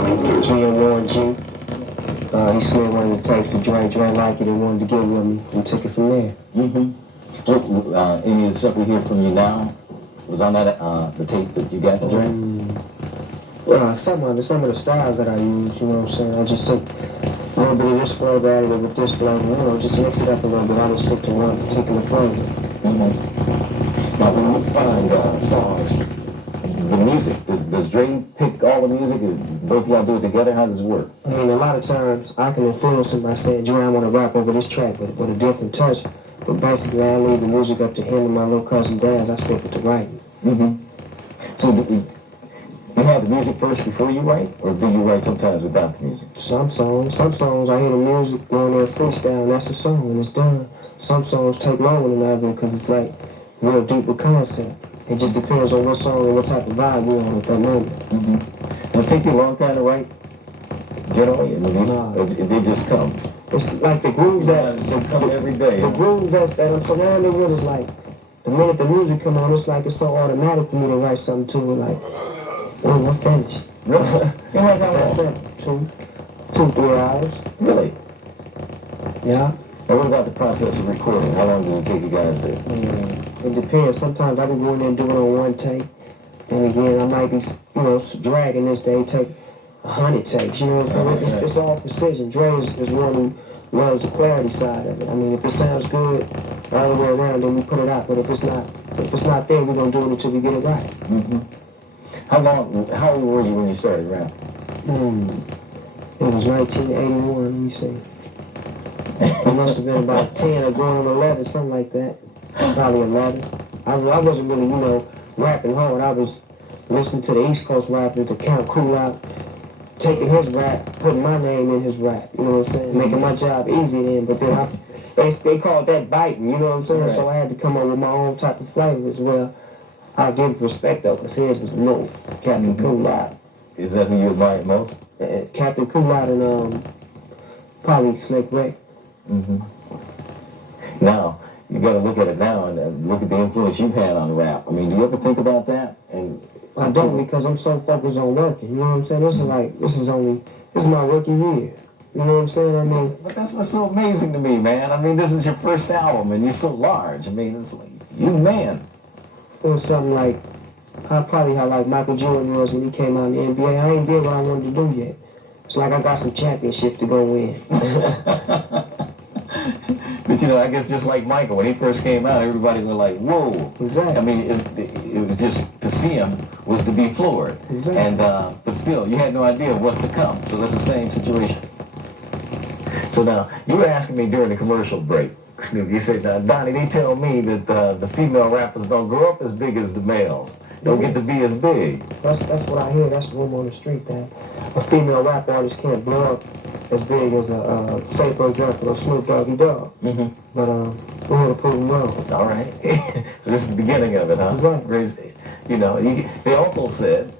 Warren G. He slid one of the tapes to Dre. Dre liked it and wanted to get with me. We took it from there. Any of the stuff we hear from you now was on that the tape that you got to Dre? Some of the styles that I use, you know what I'm saying? I just took a little bit of this flavor, added it with this flavor, you know, just mix it up a little bit. I don't stick to one particular flavor. Now, when you find songs, the music, does Dre pick all the music, or both of y'all do it together? How does it work? I mean, a lot of times I can influence him by saying, Dre, I want to rap over this track with a different touch. But basically, I leave the music up to him and my little cousin Daz. I stick with the writing. So, you have the music first before you write, or do you write sometimes without the music? Some songs I hear the music going there freestyle, and that's the song, and it's done. Some songs take longer than others because it's like real deep with concept. It just depends on what song and what type of vibe you're on at that moment. Does it take you a long time to write? Generally, or they just come? It's like the grooves that come every day. The grooves that I'm surrounded with is like the minute the music come on, it's like it's so automatic for me to write something to it. Like, oh, we're finished. Really? You like how that's it. 2-3 hours. Really? Yeah. And what about the process of recording? How long does it take you guys to? It depends. Sometimes I can go in there and do it on one take. And again, I might be, dragging this day, take 100 takes. You know what I'm saying? It's all precision. Dre is one who loves the clarity side of it. I mean, if it sounds good all the way around, then we put it out. But if it's not there, we're gonna do it until we get it right. How old were you when you started rapping? It was 1981. Let me see. It must have been about 10 or going on 11, something like that. Probably 11. I wasn't really, rapping hard. I was listening to the East Coast rappers, to Count Cool Out, taking his rap, putting my name in his rap, you know what I'm saying? Making my job easy then, but then they called that biting, you know what I'm saying? Right. So I had to come up with my own type of flavor as well. I give respect though, because his was low. Captain Cool Out. Is that who you admire most? Captain Cool Out and probably Slick Rick. Now, you got to look at it now and look at the influence you've had on rap. I mean, do you ever think about that? And I don't, because I'm so focused on working. You know what I'm saying? This is my rookie year. You know what I'm saying? I mean, but that's what's so amazing to me, man. I mean, this is your first album, and you're so large. I mean, it's like you, man. It was something like probably how like Michael Jordan was when he came out in the NBA. I ain't did what I wanted to do yet. It's like I got some championships to go win. But I guess just like Michael, when he first came out, everybody was like, whoa. Exactly. I mean, it was just, to see him was to be floored. Exactly. And, but still, you had no idea what's to come. So that's the same situation. So now, you were asking me during the commercial break, Snoop, you said, Donnie, they tell me that the female rappers don't grow up as big as the males. Don't get to be as big. That's what I hear. That's the rumor on the street, that a female rap artist can't blow up as big as say for example, a Snoop Doggy Dogg. But we're going to prove them wrong. All right. So this is the beginning of it, huh? Exactly. They also said,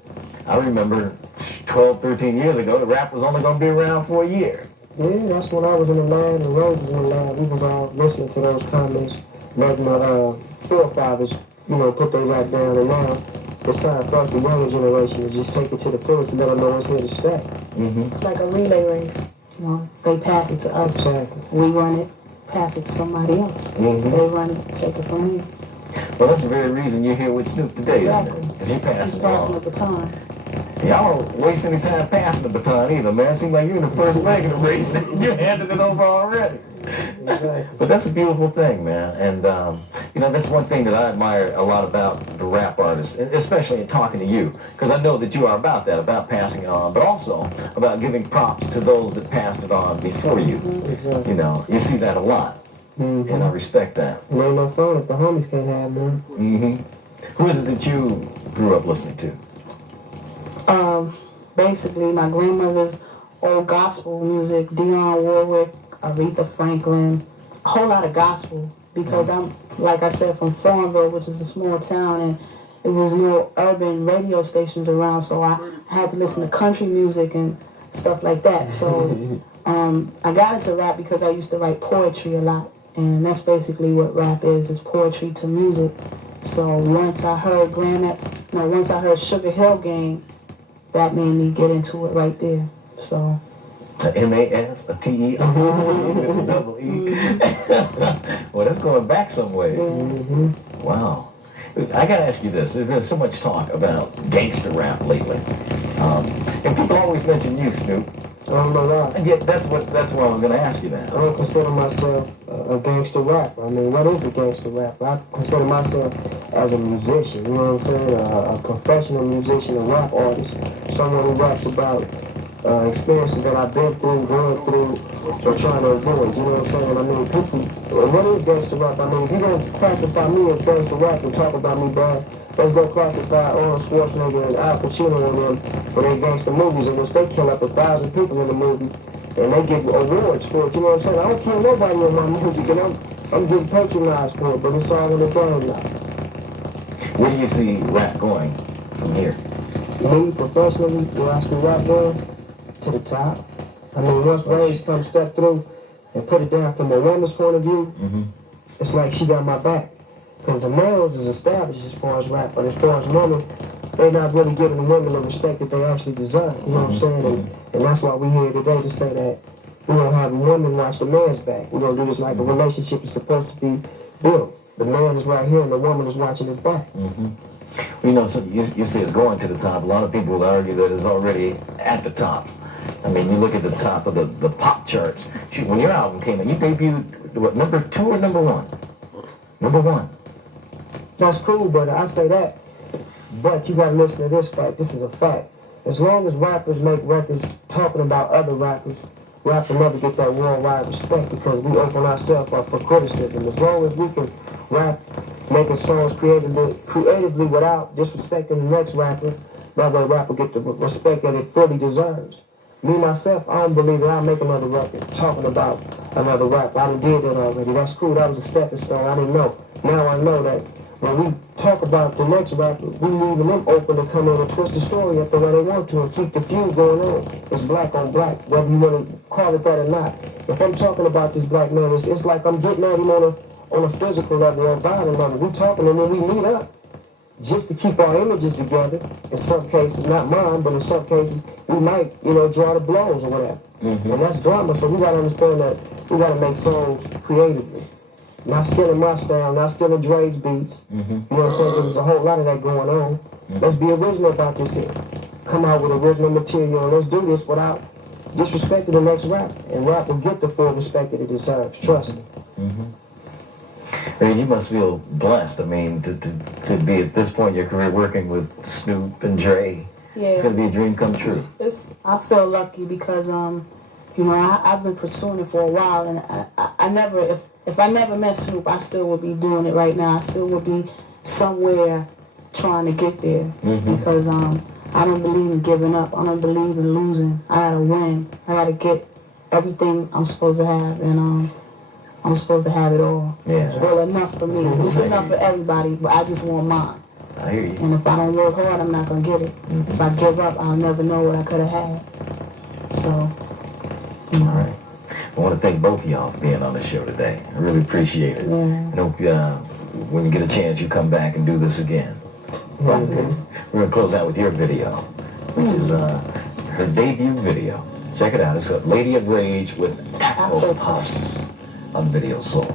I remember 12, 13 years ago, the rap was only going to be around for a year. Yeah, that's when I was in the lab, and Rose was in the lab. We was all listening to those comments, letting my forefathers, put their rap down, and now it's time for us, the younger generation, to just take it to the fullest and let them know it's here to stay. It's like a relay race. They pass it to us. Exactly. We run it, pass it to somebody else. They run it, take it from here. Well, that's the very reason you're here with Snoop today, exactly. Isn't it? Because He's passing the baton. Y'all don't waste any time passing the baton either, man. It seems like you're in the first leg of the race and you're handing it over already. Exactly. But that's a beautiful thing, man. And, that's one thing that I admire a lot about the rap artists, especially in talking to you, because I know that you are about that, about passing it on, but also about giving props to those that passed it on before you. Exactly. You see that a lot, and I respect that. It ain't no fun if the homies can't have none. Who is it that you grew up listening to? Basically, my grandmother's old gospel music, Dionne Warwick, Aretha Franklin, a whole lot of gospel, because I'm, like I said, from Farmville, which is a small town, and it was no urban radio stations around, so I had to listen to country music and stuff like that. So I got into rap because I used to write poetry a lot, and that's basically what rap is poetry to music. So once I heard Sugar Hill Gang, that made me get into it right there. So. A M-A-S, a T-E, a double E. Well, that's going back somewhere. Wow. I gotta ask you this. There's been so much talk about gangster rap lately. And people always mention you, Snoop. I don't know why. And yet, that's why I was gonna ask you that. I don't consider myself a gangster rapper. I mean, what is a gangster rapper? I consider myself as a musician, you know what I'm saying? A professional musician, a rap artist. Someone who raps about experiences that I've been through, going through, or trying to avoid, you know what I'm saying? I mean, people, what is gangster rap? I mean, if you're going to classify me as gangster rap and talk about me bad, let's go classify Arnold Schwarzenegger and Al Pacino and them for their gangster movies in which they kill up 1,000 people in the movie and they get awards for it, you know what I'm saying? I don't kill nobody on my music and I'm getting patronized for it, but it's all in the game now. Where do you see rap going from here? Me, professionally, where I see rap going? To the top. I mean, once Ray's come step through and put it down from a woman's point of view, it's like she got my back. Because the males is established as far as rap, but as far as women, they're not really giving the women the respect that they actually deserve. You know what I'm saying? And that's why we're here today to say that we're going to have women watch the man's back. We're going to do this like a relationship is supposed to be built. The man is right here and the woman is watching his back. You know, so you say it's going to the top. A lot of people will argue that it's already at the top. I mean, you look at the top of the pop charts. Shoot, when your album came in, you debuted, what, number 2 or number 1? Number 1. That's cool, but I say that. But you gotta listen to this fact. This is a fact. As long as rappers make records talking about other rappers, rap will never get that worldwide respect because we open ourselves up for criticism. As long as we can rap, making songs creatively without disrespecting the next rapper, that way rap will get the respect that it fully deserves. Me, myself, I don't believe that I'll make another record talking about another rapper. I done did that already. That's cool. That was a stepping stone. I didn't know. Now I know that when we talk about the next rapper, we leaving them open to come in and twist the story up the way they want to and keep the feud going on. It's black on black, whether you want to call it that or not. If I'm talking about this black man, it's like I'm getting at him on a physical level or a violent level. We talking and when we meet up, just to keep our images together, in some cases, not mine, but in some cases, we might, draw the blows or whatever. And that's drama, so we gotta understand that we gotta make songs creatively. Not stealing my style, not stealing Dre's beats. You know what I'm saying? Because there's a whole lot of that going on. Let's be original about this here. Come out with original material and let's do this without disrespecting the next rap. And rap will get the full respect that it deserves, trust me. You must feel blessed, I mean, to be at this point in your career working with Snoop and Dre. Yeah. It's going to be a dream come true. I feel lucky because, I've been pursuing it for a while, and I never, if I never met Snoop, I still would be doing it right now. I still would be somewhere trying to get there because I don't believe in giving up. I don't believe in losing. I gotta win. I gotta get everything I'm supposed to have, and I'm supposed to have it all. Yeah. Well, enough for me. It's enough for everybody, but I just want mine. I hear you. And if I don't work hard, I'm not gonna get it. If I give up, I'll never know what I could have had. So, All right. I want to thank both of y'all for being on the show today. I really appreciate it. Yeah. I hope when you get a chance, you come back and do this again. Definitely. We're going to close out with your video, which is her debut video. Check it out. It's called Lady of Rage with Afro Puffs on Video Soul.